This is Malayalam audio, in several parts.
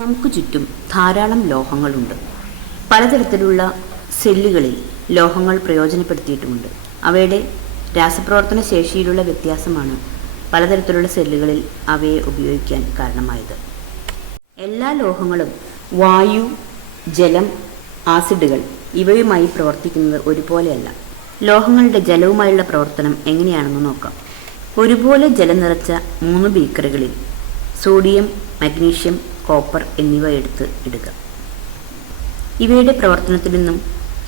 നമുക്ക് ചുറ്റും ധാരാളം ലോഹങ്ങളുണ്ട്. പലതരത്തിലുള്ള സെല്ലുകളിൽ ലോഹങ്ങൾ പ്രയോജനപ്പെടുത്തിയിട്ടുമുണ്ട്. അവയുടെ രാസപ്രവർത്തന ശേഷിയിലുള്ള വ്യത്യാസമാണ് പലതരത്തിലുള്ള സെല്ലുകളിൽ അവയെ ഉപയോഗിക്കാൻ കാരണമായത്. എല്ലാ ലോഹങ്ങളും വായു, ജലം, ആസിഡുകൾ ഇവയുമായി പ്രവർത്തിക്കുന്നത് ഒരുപോലെയല്ല. ലോഹങ്ങളുടെ ജലവുമായുള്ള പ്രവർത്തനം എങ്ങനെയാണെന്ന് നോക്കാം. ഒരുപോലെ ജലം നിറച്ച 3 ബീക്കറുകളിൽ സോഡിയം, മഗ്നീഷ്യം, കോപ്പർ എന്നിവ എടുത്ത് ഇടുക. ഇവയുടെ പ്രവർത്തനത്തിൽ നിന്നും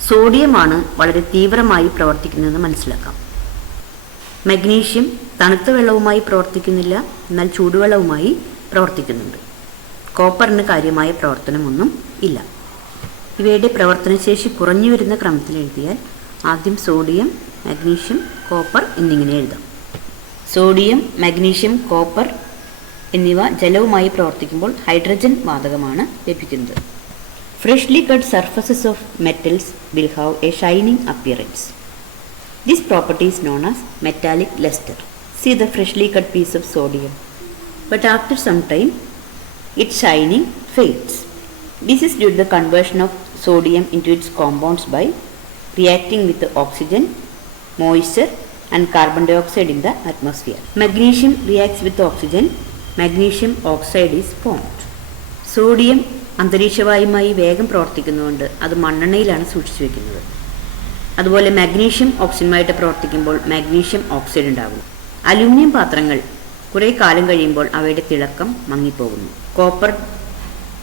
സോഡിയമാണ് വളരെ തീവ്രമായി പ്രവർത്തിക്കുന്നതെന്ന് മനസ്സിലാക്കാം. മഗ്നീഷ്യം തണുത്ത വെള്ളവുമായി പ്രവർത്തിക്കുന്നില്ല, എന്നാൽ ചൂടുവെള്ളവുമായി പ്രവർത്തിക്കുന്നുണ്ട്. കോപ്പറിന് കാര്യമായ പ്രവർത്തനമൊന്നും ഇല്ല. ഇവയുടെ പ്രവർത്തനശേഷി കുറഞ്ഞു വരുന്ന ക്രമത്തിൽ എഴുതിയാൽ ആദ്യം സോഡിയം, മഗ്നീഷ്യം, കോപ്പർ എന്നിങ്ങനെ എഴുതാം. സോഡിയം, മഗ്നീഷ്യം, കോപ്പർ എന്നിവ ജലവുമായി പ്രവർത്തിക്കുമ്പോൾ ഹൈഡ്രജൻ വാതകമാണ് ലഭിക്കുന്നത്. Freshly cut surfaces of metals will have a shining appearance. This property is known as metallic luster. See the freshly cut piece of sodium. But after some time, its shining fades. This is due to the conversion of sodium into its compounds by reacting with the oxygen, moisture and carbon dioxide in the atmosphere. Magnesium reacts with oxygen. Magnesium oxide is formed. Sodium അന്തരീക്ഷവായുമായി വേഗം പ്രവർത്തിക്കുന്നതുകൊണ്ട് അത് മണ്ണെണ്ണയിലാണ് സൂക്ഷിച്ചു വയ്ക്കുന്നത്. അതുപോലെ മാഗ്നീഷ്യം ഓക്സിജനുമായിട്ട് പ്രവർത്തിക്കുമ്പോൾ മാഗ്നീഷ്യം ഓക്സൈഡ് ഉണ്ടാകുന്നു. അലൂമിനിയം പാത്രങ്ങൾ കുറേ കാലം കഴിയുമ്പോൾ അവയുടെ തിളക്കം മങ്ങിപ്പോകുന്നു. കോപ്പർ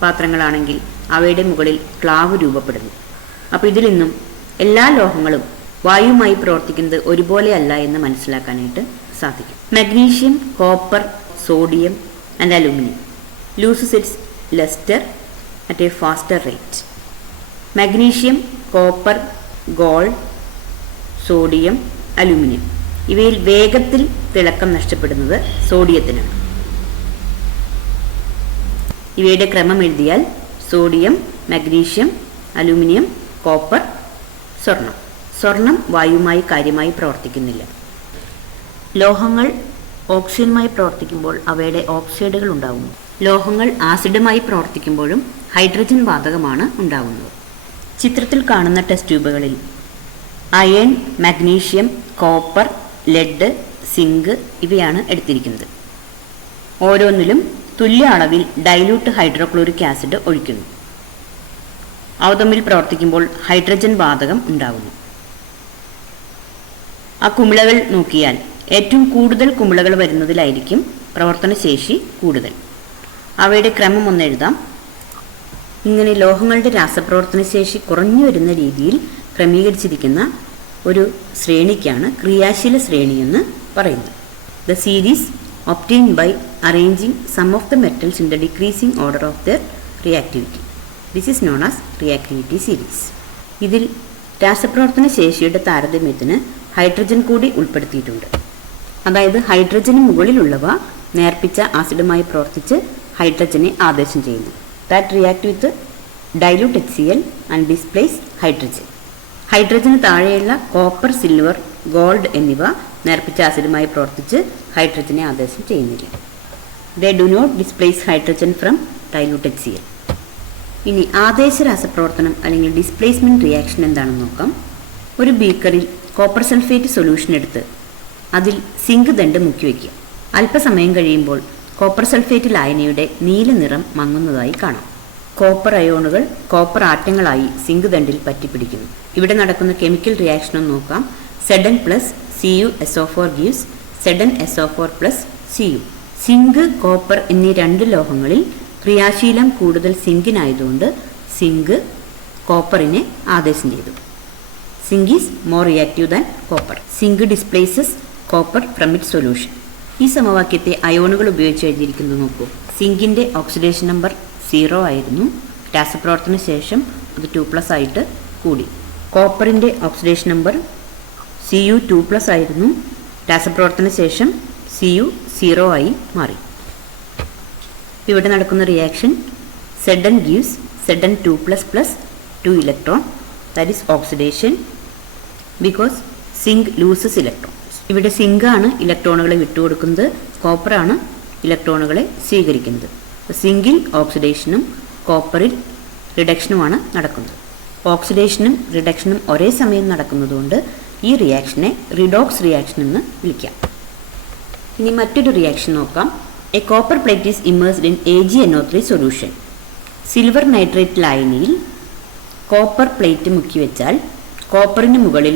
പാത്രങ്ങളാണെങ്കിൽ അവയുടെ മുകളിൽ ക്ലാവ് രൂപപ്പെടുന്നു. അപ്പോൾ ഇതിൽ നിന്നും എല്ലാ ലോഹങ്ങളും വായുവുമായി പ്രവർത്തിക്കുന്നത് ഒരുപോലെയല്ല എന്ന് മനസ്സിലാക്കാനായിട്ട് സാധിക്കും. Magnesium, copper, sodium and aluminum loses its luster at a faster rate. Magnesium, copper, gold, sodium, aluminum ഇവയിൽ വേഗത്തിൽ തിളക്കം നഷ്ടപ്പെടുന്നത് സോഡിയത്തിനാണ്. ഇവയുടെ ക്രമം എഴുതിയാൽ സോഡിയം, മഗ്നീഷ്യം, അലൂമിനിയം, കോപ്പർ, സ്വർണം. സ്വർണം വായുവുമായി കാര്യമായി പ്രവർത്തിക്കുന്നില്ല. ലോഹങ്ങൾ ഓക്സിജനുമായി പ്രവർത്തിക്കുമ്പോൾ അവയുടെ ഓക്സൈഡുകൾ ഉണ്ടാകുന്നു. ലോഹങ്ങൾ ആസിഡുമായി പ്രവർത്തിക്കുമ്പോഴും ഹൈഡ്രജൻ വാതകമാണ് ഉണ്ടാകുന്നത്. ചിത്രത്തിൽ കാണുന്ന ടെസ്റ്റ് ട്യൂബുകളിൽ iron, magnesium, copper, lead, zinc ഇവയാണ് എടുത്തിരിക്കുന്നത്. ഓരോന്നിലും തുല്യ അളവിൽ ഡൈല്യൂട്ട് ഹൈഡ്രോക്ലോറിക് ആസിഡ് ഒഴിക്കുന്നു. അവ തമ്മിൽ പ്രവർത്തിക്കുമ്പോൾ ഹൈഡ്രജൻ വാതകം ഉണ്ടാകുന്നു. ആ കുമിളകൾ നോക്കിയാൽ ഏറ്റവും കൂടുതൽ കുമിളകൾ വരുന്നതിലായിരിക്കും പ്രവർത്തനശേഷി കൂടുതൽ. അവയുടെ ക്രമം ഒന്ന് എഴുതാം. ഇങ്ങനെ ലോഹങ്ങളുടെ രാസപ്രവർത്തനശേഷി കുറഞ്ഞു വരുന്ന രീതിയിൽ ക്രമീകരിച്ചിരിക്കുന്ന ഒരു ശ്രേണിക്കാണ് ക്രിയാശീല ശ്രേണി എന്ന് പറയുന്നത്. The series obtained by arranging some of the metals in the decreasing order of their reactivity. This is known as reactivity series. ഇതിൽ രാസപ്രവർത്തന ശേഷിയുടെ താരതമ്യത്തിന് ഹൈഡ്രജൻ കൂടി ഉൾപ്പെടുത്തിയിട്ടുണ്ട്. അതായത് ഹൈഡ്രജന് മുകളിലുള്ളവ നേർപ്പിച്ച ആസിഡുമായി പ്രവർത്തിച്ച് ഹൈഡ്രജനെ ആദേശം ചെയ്യുന്നു. That react with dilute HCl and displace hydrogen. ഹൈഡ്രജന് താഴെയുള്ള കോപ്പർ, സിൽവർ, ഗോൾഡ് എന്നിവ നേർപ്പിച്ച ആസിഡുമായി പ്രവർത്തിച്ച് ഹൈഡ്രജനെ ആദേശം ചെയ്യുന്നില്ല. They do not displace hydrogen from dilute HCl. ഇനി ആദേശ രാസപ്രവർത്തനം അല്ലെങ്കിൽ ഡിസ്പ്ലേസ്മെന്റ് റിയാക്ഷൻ എന്താണെന്ന് നോക്കാം. ഒരു ബീക്കറിൽ കോപ്പർ സൾഫേറ്റ് സൊല്യൂഷൻ എടുത്ത് അതിൽ സിങ്ക് ദണ്ട് മുക്കി വയ്ക്കുക. അല്പസമയം കഴിയുമ്പോൾ കോപ്പർ സൾഫേറ്റ് ലായനിയുടെ നീല നിറം മങ്ങുന്നതായി കാണാം. കോപ്പർ അയോണുകൾ കോപ്പർ ആറ്റങ്ങളായി സിങ്ക് ദണ്ടിൽ പറ്റിപ്പിടിക്കുന്നു. ഇവിടെ നടക്കുന്ന കെമിക്കൽ റിയാക്ഷൻ ഒന്ന് നോക്കാം. Zn plus CuSO4 gives ZnSO4 plus Cu. Zinc, copper എന്നീ 2 ലോഹങ്ങളിൽ ക്രിയാശീലം കൂടുതൽ സിങ്കിനായതുകൊണ്ട് സിങ്ക് കോപ്പറിനെ ആദേശം ചെയ്തു. Zinc is more reactive than copper. Zinc displaces copper from it solution. ഈ സമവാക്യത്തെ അയോണുകൾ ഉപയോഗിച്ച് എഴുതിയിരിക്കുന്നത് നോക്കൂ. സിങ്കിൻ്റെ ഓക്സിഡേഷൻ നമ്പർ 0 ആയിരുന്നു. രാസപ്രവർത്തന ശേഷം അത് 2+ ആയിട്ട് കൂടി. കോപ്പറിൻ്റെ ഓക്സിഡേഷൻ നമ്പർ Cu2+ ആയിരുന്നു. രാസപ്രവർത്തന ശേഷം Cu 0 ആയി മാറി. ഇവിടെ നടക്കുന്ന reaction Zn gives Zn2+ plus 2 electron, that is oxidation, because zinc loses electrons. ഇവിടെ സിങ്കാണ് ഇലക്ട്രോണുകളെ വിട്ടുകൊടുക്കുന്നത്, കോപ്പറാണ് ഇലക്ട്രോണുകളെ സ്വീകരിക്കുന്നത്. സിങ്കിൽ ഓക്സിഡേഷനും കോപ്പറിൽ റിഡക്ഷനുമാണ് നടക്കുന്നത്. ഓക്സിഡേഷനും റിഡക്ഷനും ഒരേ സമയം നടക്കുന്നതുകൊണ്ട് ഈ റിയാക്ഷനെ റിഡോക്സ് റിയാക്ഷൻ എന്ന് വിളിക്കാം. ഇനി മറ്റൊരു റിയാക്ഷൻ നോക്കാം. A copper plate is immersed in AgNO3 solution. Silver nitrate ലായനിയിൽ കോപ്പർ പ്ലേറ്റ് മുക്കി വെച്ചാൽ കോപ്പറിന് മുകളിൽ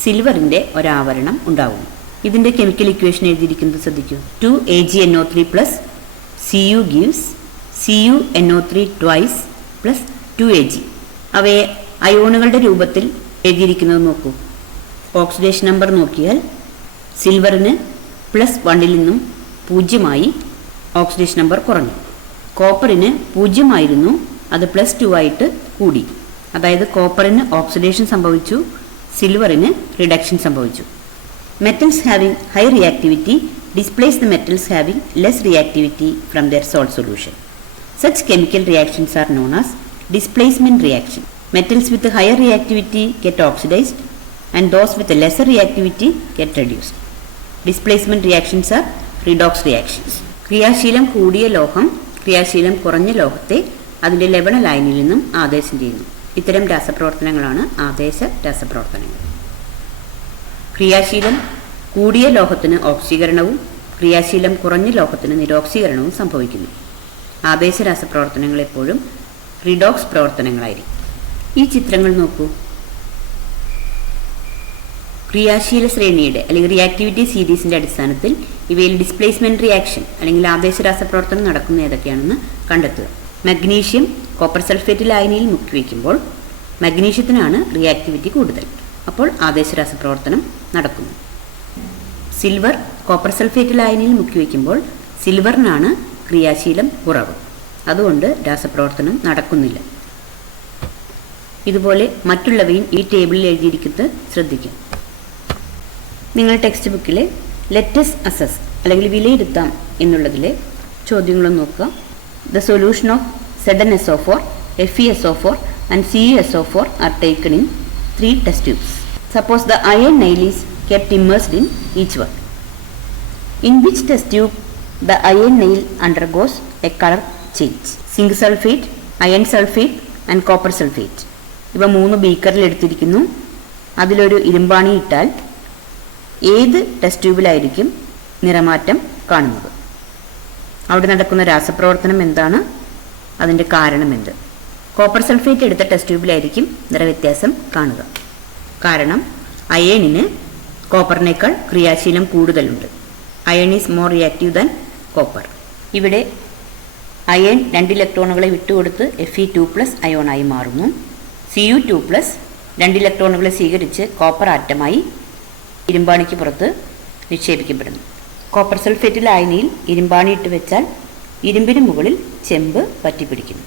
സിൽവറിൻ്റെ ഒരാവരണം ഉണ്ടാകും. ഇതിൻ്റെ കെമിക്കൽ ഇക്വേഷൻ എഴുതിയിരിക്കുന്നത് ശ്രദ്ധിക്കൂ. 2AgNO3 plus Cu gives CuNO3 twice plus 2Ag. അവയെ അയോണുകളുടെ രൂപത്തിൽ എഴുതിയിരിക്കുന്നത് നോക്കൂ. ഓക്സിഡേഷൻ നമ്പർ നോക്കിയാൽ സിൽവറിന് +1 നിന്നും 0 ഓക്സിഡേഷൻ നമ്പർ കുറഞ്ഞു. കോപ്പറിന് 0 അത് +2 ആയിട്ട് കൂടി. അതായത് കോപ്പറിന് ഓക്സിഡേഷൻ സംഭവിച്ചു, സിൽവറിന് റിഡക്ഷൻ സംഭവിച്ചു. Metals having high reactivity displace the metals having less reactivity from their salt solution. Such chemical reactions are known as displacement reaction. Metals with higher reactivity get oxidized and those with lesser reactivity get reduced. Displacement reactions are redox reactions. ക്രിയാശീലം കൂടിയ ലോഹം ക്രിയാശീലം കുറഞ്ഞ ലോഹത്തെ അതിൻ്റെ ലവണ ലായനിയിൽ നിന്നും ആദേശം ചെയ്യുന്നു. ഇത്തരം രാസപ്രവർത്തനങ്ങളാണ് ആദേശ രാസപ്രവർത്തനങ്ങൾ. ക്രിയാശീലം കൂടിയ ലോഹത്തിന് ഓക്സീകരണവും ക്രിയാശീലം കുറഞ്ഞ ലോഹത്തിന് നിരോക്സീകരണവും സംഭവിക്കുന്നു. ആദേശ രാസപ്രവർത്തനങ്ങൾ എപ്പോഴും റിഡോക്സ് പ്രവർത്തനങ്ങളായിരിക്കും. ഈ ചിത്രങ്ങൾ നോക്കൂ. ക്രിയാശീല ശ്രേണിയുടെ അല്ലെങ്കിൽ റിയാക്ടിവിറ്റി സീരീസിൻ്റെ അടിസ്ഥാനത്തിൽ ഇവയിൽ ഡിസ്പ്ലേസ്മെൻറ്റ് റിയാക്ഷൻ അല്ലെങ്കിൽ ആദേശ രാസപ്രവർത്തനം നടക്കുന്ന ഏതൊക്കെയാണെന്ന് കണ്ടെത്തുക. മഗ്നീഷ്യം കോപ്പർ സൾഫേറ്റ് ലായനിയിൽ മുക്കിവെക്കുമ്പോൾ മഗ്നീഷ്യത്തിനാണ് റിയാക്ടിവിറ്റി കൂടുതൽ, അപ്പോൾ ആദേശ രാസപ്രവർത്തനം നടക്കുന്നു. സിൽവർ കോപ്പർ സൾഫേറ്റ് ലായനിയിൽ മുക്കിവെക്കുമ്പോൾ സിൽവറിനാണ് ക്രിയാശീലം കുറവ്, അതുകൊണ്ട് രാസപ്രവർത്തനം നടക്കുന്നില്ല. ഇതുപോലെ മറ്റുള്ളവയും ഈ ടേബിളിൽ എഴുതിയിരിക്കുന്നത് ശ്രദ്ധിക്കാം. നിങ്ങൾ ടെക്സ്റ്റ് ബുക്കിലെ ലെറ്റസ് അസസ് അല്ലെങ്കിൽ വിലയിരുത്താം എന്നുള്ളതിലെ ചോദ്യങ്ങളും നോക്കുക. The solution of ZnSO4, FeSO4 and CuSO4 are taken in 3 test tubes. Suppose the iron nail is kept immersed in each one. In which test tube the iron nail undergoes a color change? Zinc sulfate, iron sulfate and copper sulfate. ഇവ 3 ബീക്കറിൽ എടുത്തിരിക്കുന്നു. അതിലൊരു ഇരുമ്പാണി ഇട്ടാൽ ഏത് ടെസ്റ്റ് ട്യൂബിലായിരിക്കും നിറമാറ്റം കാണുന്നത്? അവിടെ നടക്കുന്ന രാസപ്രവർത്തനം എന്താണ്? അതിൻ്റെ കാരണം എന്ത്? കോപ്പർ സൾഫേറ്റ് എടുത്ത ടെസ്റ്റ് ട്യൂബിലായിരിക്കും നിറവ്യത്യാസം കാണുക. കാരണം അയേണിന് കോപ്പറിനേക്കാൾ ക്രിയാശീലം കൂടുതലുണ്ട്. Iron is more reactive than copper. ഇവിടെ അയൺ 2 ഇലക്ട്രോണുകളെ വിട്ടുകൊടുത്ത് Fe2+ അയോണായി മാറുന്നു. Cu2+ 2 ഇലക്ട്രോണുകളെ സ്വീകരിച്ച് കോപ്പർ ആറ്റമായി ഇരുമ്പാണിക്ക് പുറത്ത് നിക്ഷേപിക്കപ്പെടുന്നു. കോപ്പർ സൾഫേറ്റ് ലായനിയിൽ ഇരുമ്പാണി ഇട്ട് വെച്ചാൽ ഇരുമ്പിന് മുകളിൽ ചെമ്പ് പറ്റിപ്പിടിക്കുന്നു.